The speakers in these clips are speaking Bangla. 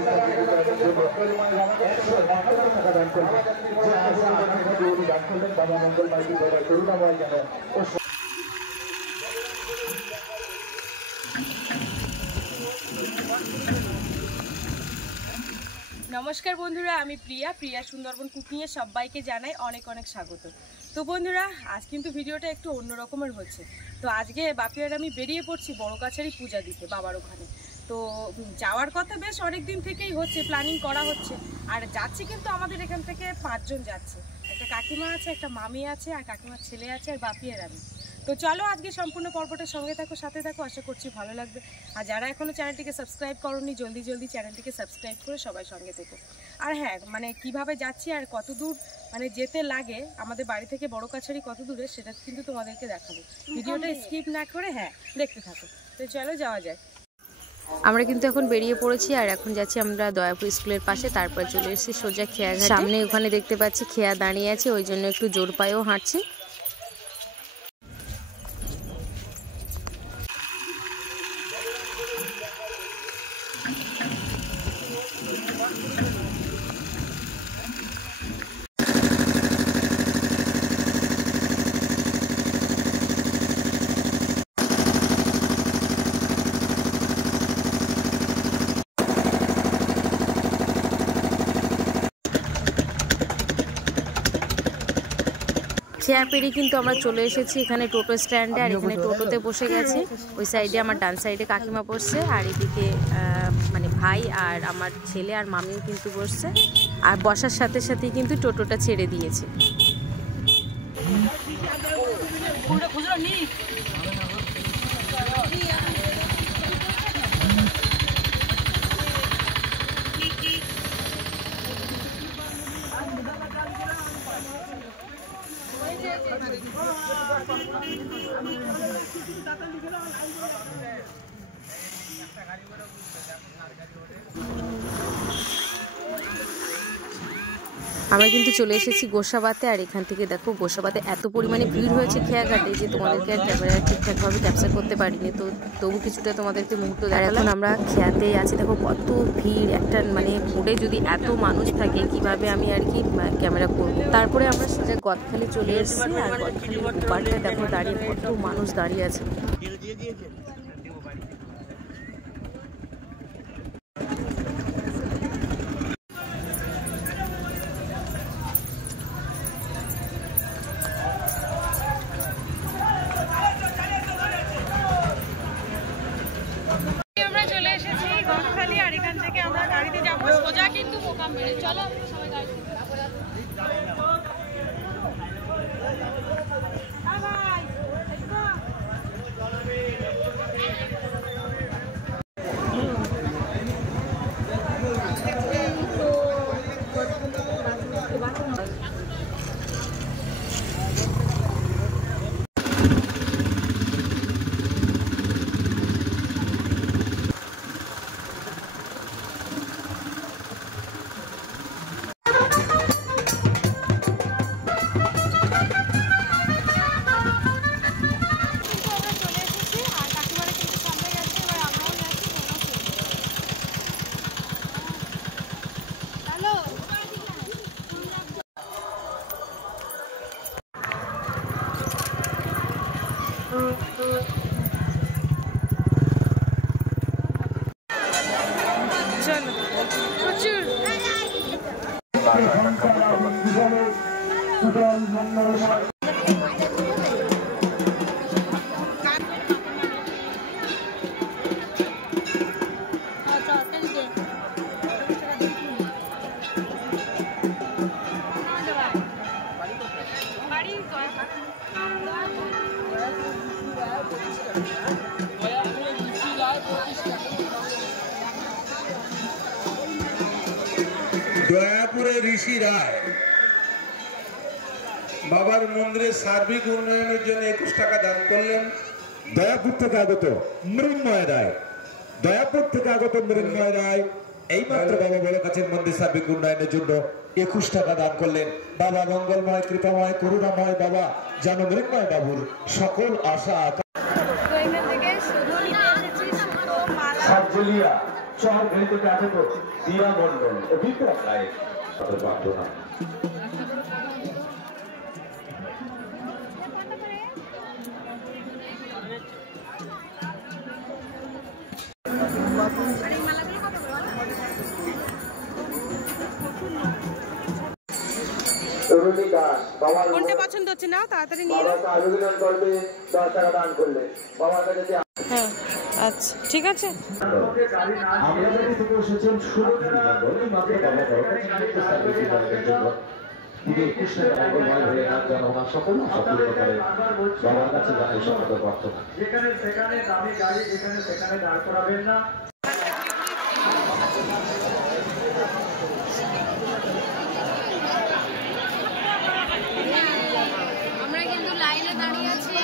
नमस्कार बंधुरा आमी प्रिया सुंदरबन कुकिंग सबाइके जानाई अनेक अनेक स्वागत। तो बंधुरा आज किन्तु भिडियोटा एकटु अन्य रकमेर होच्छे। तो आज के बापी आर आमी बेरिये पड़छि बड़ काछारी पूजा दिते बाबार ओखाने। तो जाওয়ার কথা बेश अनेक दिन থেকেই হচ্ছে, प्लानिंग करा হচ্ছে আর যাচ্ছি কিন্তু আমাদের এখান থেকে 5 জন যাচ্ছে। একটা কাকিমা আছে, একটা মামি আছে আর কাকিমার ছেলে আছে আর বাপি আর আমি। তো চলো আজকে সম্পূর্ণ পর্বটার সঙ্গে থাকো, সাথে থাকো, আশা করছি ভালো লাগবে। আর যারা এখনো চ্যানেলটিকে সাবস্ক্রাইব করোনি জলদি জলদি চ্যানেলটিকে সাবস্ক্রাইব করে সবাই সঙ্গে থেকো। আর হ্যাঁ, মানে কিভাবে যাচ্ছি আর কত দূর মানে যেতে লাগে, আমাদের বাড়ি থেকে বড় কাছারি কত দূরে সেটা কিন্তু তোমাদেরকে দেখাবো। ভিডিওটা স্কিপ না করে হ্যাঁ দেখতে থাকো। তো চলো যাওয়া যায়। আমরা কিন্তু এখন বেরিয়ে পড়েছি আর এখন যাচ্ছি আমরা দয়াপুর স্কুলের পাশে, তারপর চলে এসেছি সোজা খেয়াঘাটে। সামনে ওখানে দেখতে পাচ্ছি খেয়া দাঁড়িয়ে আছে, ওই জন্য একটু জোর পায়েও হাঁটছি। খেয়া পেরিয়ে কিন্তু আমরা চলে এসেছি এখানে টোটো স্ট্যান্ডে। আর এখানে টোটোতে বসে গেছে, ওই সাইডে আমার ডান সাইডে কাকিমা বসছে আর এদিকে মানে ভাই আর আমার ছেলে আর মামিও কিন্তু বসছে। আর বসার সাথে সাথেই কিন্তু টোটোটা ছেড়ে দিয়েছে। আমরা কিন্তু চলে এসেছি গোসাবাতে। আর এখান থেকে দেখো গোসাবাতে এত পরিমাণে ভিড় হয়েছে খেয়াঘাটে যে তোমাদেরকে আর ক্যামেরা ঠিকঠাকভাবে ক্যাপচার করতে পারিনি। তো তবু কিছুটা তোমাদেরকে মুহূর্ত দেখালাম। এখন আমরা খেয়াতে আছি, দেখো কত ভিড়। একটা মানে বোটে যদি এত মানুষ থাকে কিভাবে আমি আর কি ক্যামেরা করব। তারপরে আমরা সোজা গদখালি চলে এসেছি আর গদখালির ওপারে দেখো দাঁড়িয়ে কত মানুষ দাঁড়িয়ে আছে। দয়াপুরে ঋষি রায় বাবার মন্দিরের সার্বিক উন্নয়নের জন্য 21 টাকা দান করলেন। দয়াপুর থেকে আগত মৃন্ময় রায়, দয়াপুর থেকে আগত মৃন্ময় রায় এইমাত্র বাবা বড় কাছের মন্দির সার্বিক উন্নয়নের জন্য 21 টাকা দান করলেন। বাবা মঙ্গলময়, কৃপাময়, করুণাময় বাবা যেন মৃন্ময় বাবুর সকল আশা শহর ঘড়ি থেকে আগত দিয়া মন্ডল ও বিক্রম রায় তাদের প্রার্থনা। কোনটা পছন্দ হচ্ছে না তাড়াতাড়ি নিয়ে নাও। হ্যাঁ আচ্ছা ঠিক আছে। আমরা যদি থেকে এসেছেন সুরক্ষিত মন্ডল এই মাত্র বাবা বড় জন্য তিনি 21 টাকা মঙ্গলময় হয়ে আর জনগণ সকল সফল করে বাবার কাছে জানাই সকল প্রার্থনা। যেখানে সেখানে দামি গাড়ি যেখানে সেখানে দাঁড় করাবেন না। আমরা কিন্তু লাইনে দাঁড়িয়ে আছি।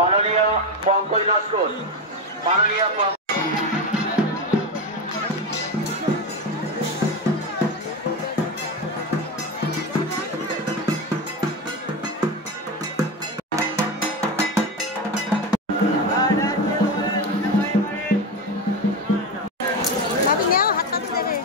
মাননীয় পঙ্কজ নস্কর, মাননীয় ভাবি নাও হাত পাতে দেবে।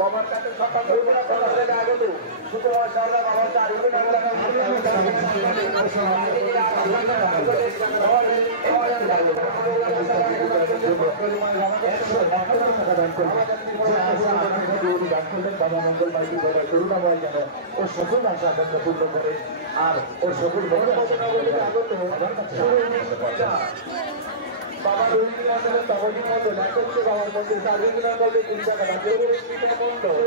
বাবার কাছে সকাল আগত শুক্রবার সকালে বাবার বাবা মঙ্গলময় করুণাময় যেন ও সকল আশা আকাঙ্ক্ষা পূর্ণ করে আর ও সকল বাবা রবীন্দ্র মন্ডল তপজি মন্ডল একত্রে বাবার মন্দির তার রবীন্দ্র মন্ডলে 3 টাকা দান করে মন্ডল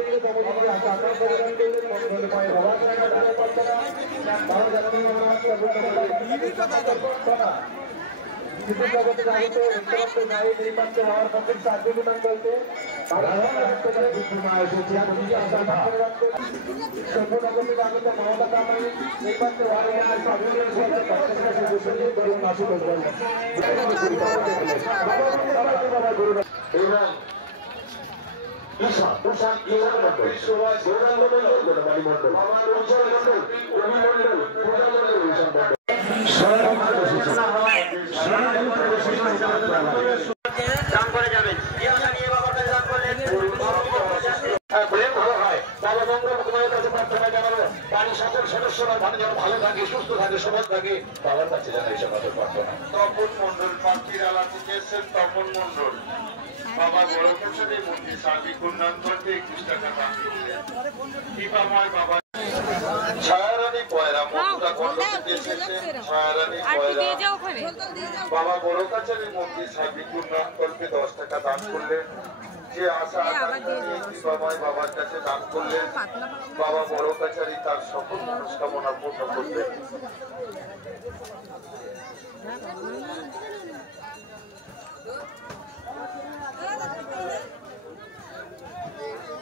দান করে যাবেন ভালো হয় বাবা মঙ্গল তোমার কাছে প্রার্থনা জানাবো বাড়ির সকল সদস্যরা ভালো থাকে সুস্থ থাকে সমাজ থাকে বাবার কাছে জানাই সকলের প্রার্থনা। তপন মন্ডল পাখির আলা থেকে এসেছেন তপন মন্ডল বাবা বড় প্রসাদে মন্দির সার্বিক উন্নয়ন করতে 21 টাকা দান করলেন। দীপাময় বাবা ছায়ারানী পয়রা মথুরা খন্ড থেকে এসেছেন ছায়ারানী পয়রা বাবা বড় কাছারি মন্দির সার্বিক উন্নয়ন করতে 10 টাকা দান করলেন। যে আশা আকাঙ্ক্ষা নিয়ে দীপাময় বাবার কাছে দান করলেন বাবা বড় কাছারি তার সকল মনস্কামনা পূর্ণ করলেন।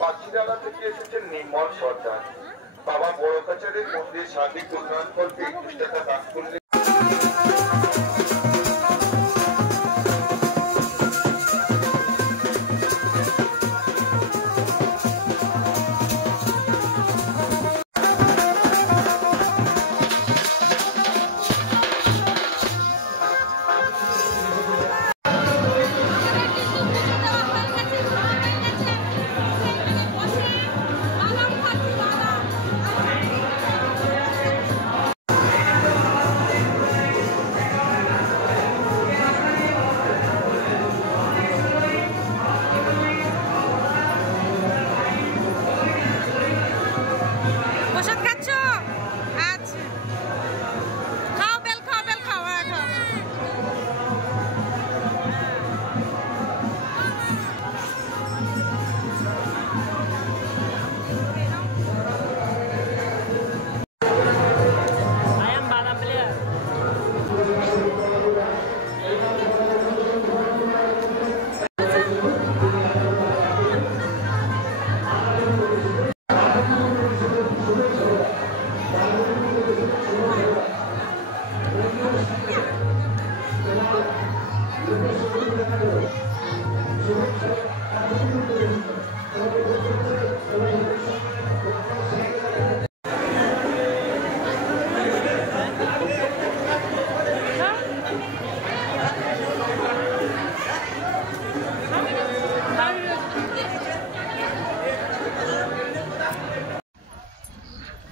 পাখিরালা থেকে এসেছেন নির্মল সর্দার বাবা বড় কাছারির মন্দির সার্বিক উন্নয়ন করতে 21 টাকা দান করলেন।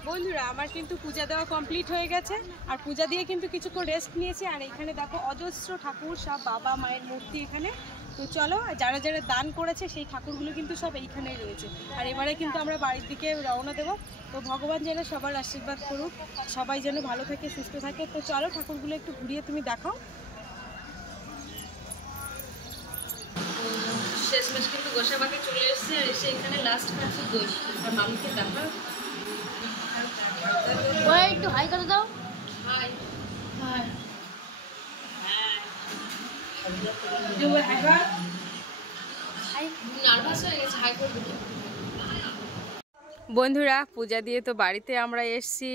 বন্ধুরা আমার কিন্তু পূজা দেওয়া কমপ্লিট হয়ে গেছে, আর পূজা দিয়ে কিন্তু কিছুক্ষণ রেস্ট নিয়েছি। আর এখানে দেখো অজস্র ঠাকুর, সব বাবা মায়ের মূর্তি এখানে। তো চলো, যারা যারা দান করেছে সেই ঠাকুরগুলো কিন্তু সব এইখানেই রয়েছে। আর এবারে কিন্তু আমরা বাড়ির দিকে রওনা দেবো। তো ভগবান যেন সবার আশীর্বাদ করুক, সবাই যেন ভালো থাকে, সুস্থ থাকে। তো চলো, ঠাকুরগুলো একটু ঘুরিয়ে তুমি দেখাও। শেষমেশ কিন্তু গোসাবাকে চলে এসেছে, আর এসে এখানে লাস্ট খাচ্ছে দই। আর মামিকে দেখা একটু হাই করে দাও। হাই হ্যাঁ, নার্ভাস হয়ে গেছে, হাই করবে। বন্ধুরা পূজা দিয়ে তো বাড়িতে আমরা এসছি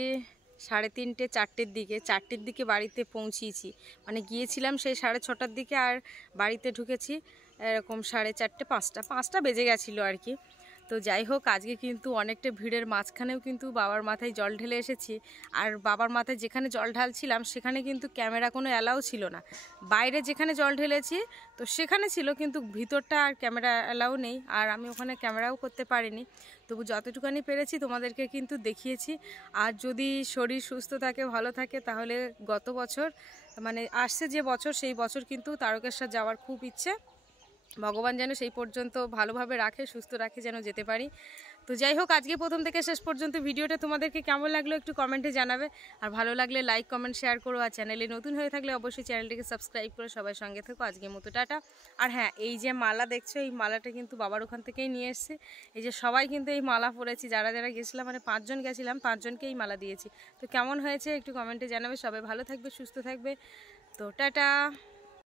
3:30 4টের দিকে। 4টের দিকে বাড়িতে পৌঁছিয়েছি, মানে গিয়েছিলাম সেই 6:30টার দিকে, আর বাড়িতে ঢুকেছি এরকম 4:30 5টা বেজে গেছিলো আর কি। তো যাই হোক, আজকে কিন্তু অনেকটা ভিড়ের মাঝখানেও কিন্তু বাবার মাথায় জল ঢেলে এসেছি। আর বাবার মাথায় যেখানে জল ঢালছিলাম সেখানে কিন্তু ক্যামেরা কোনো অ্যালাউ ছিল না। বাইরে যেখানে জল ঢেলেছি তো সেখানে ছিল, কিন্তু ভিতরটা আর ক্যামেরা অ্যালাউ নেই। আর আমি ওখানে ক্যামেরাও করতে পারিনি, তবু যতটুকুনি পেরেছি তোমাদেরকে কিন্তু দেখিয়েছি। আর যদি শরীর সুস্থ থাকে, ভালো থাকে, তাহলে গত বছর মানে আসছে যে বছর, সেই বছর কিন্তু তারকেশ্বর যাওয়ার খুব ইচ্ছে। ভগবান যেন সেই পর্যন্ত ভালোভাবে রাখে, সুস্থ রাখে, যেন যেতে পারি। তো যাই হোক, আজকে প্রথম থেকে শেষ পর্যন্ত ভিডিওটা তোমাদেরকে কেমন লাগলো একটু কমেন্টে জানাবে। আর ভালো লাগলে লাইক কমেন্ট শেয়ার করো। আর চ্যানেলে নতুন হয়ে থাকলে অবশ্যই চ্যানেলটিকে সাবস্ক্রাইব করে সবাই সঙ্গে থেকো। আজকের মতো টাটা। আর হ্যাঁ, এই যে মালা দেখছো, এই মালাটা কিন্তু বাবার ওখান থেকেই নিয়ে এসেছি। এই যে সবাই কিন্তু এই মালা পরেছি, যারা যারা গেছিলাম, মানে 5 জন গেছিলাম, 5 জনকে এই মালা দিয়েছি। তো কেমন হয়েছে একটু কমেন্টে জানাবে। সবাই ভালো থাকবে, সুস্থ থাকবে। তো টাটা।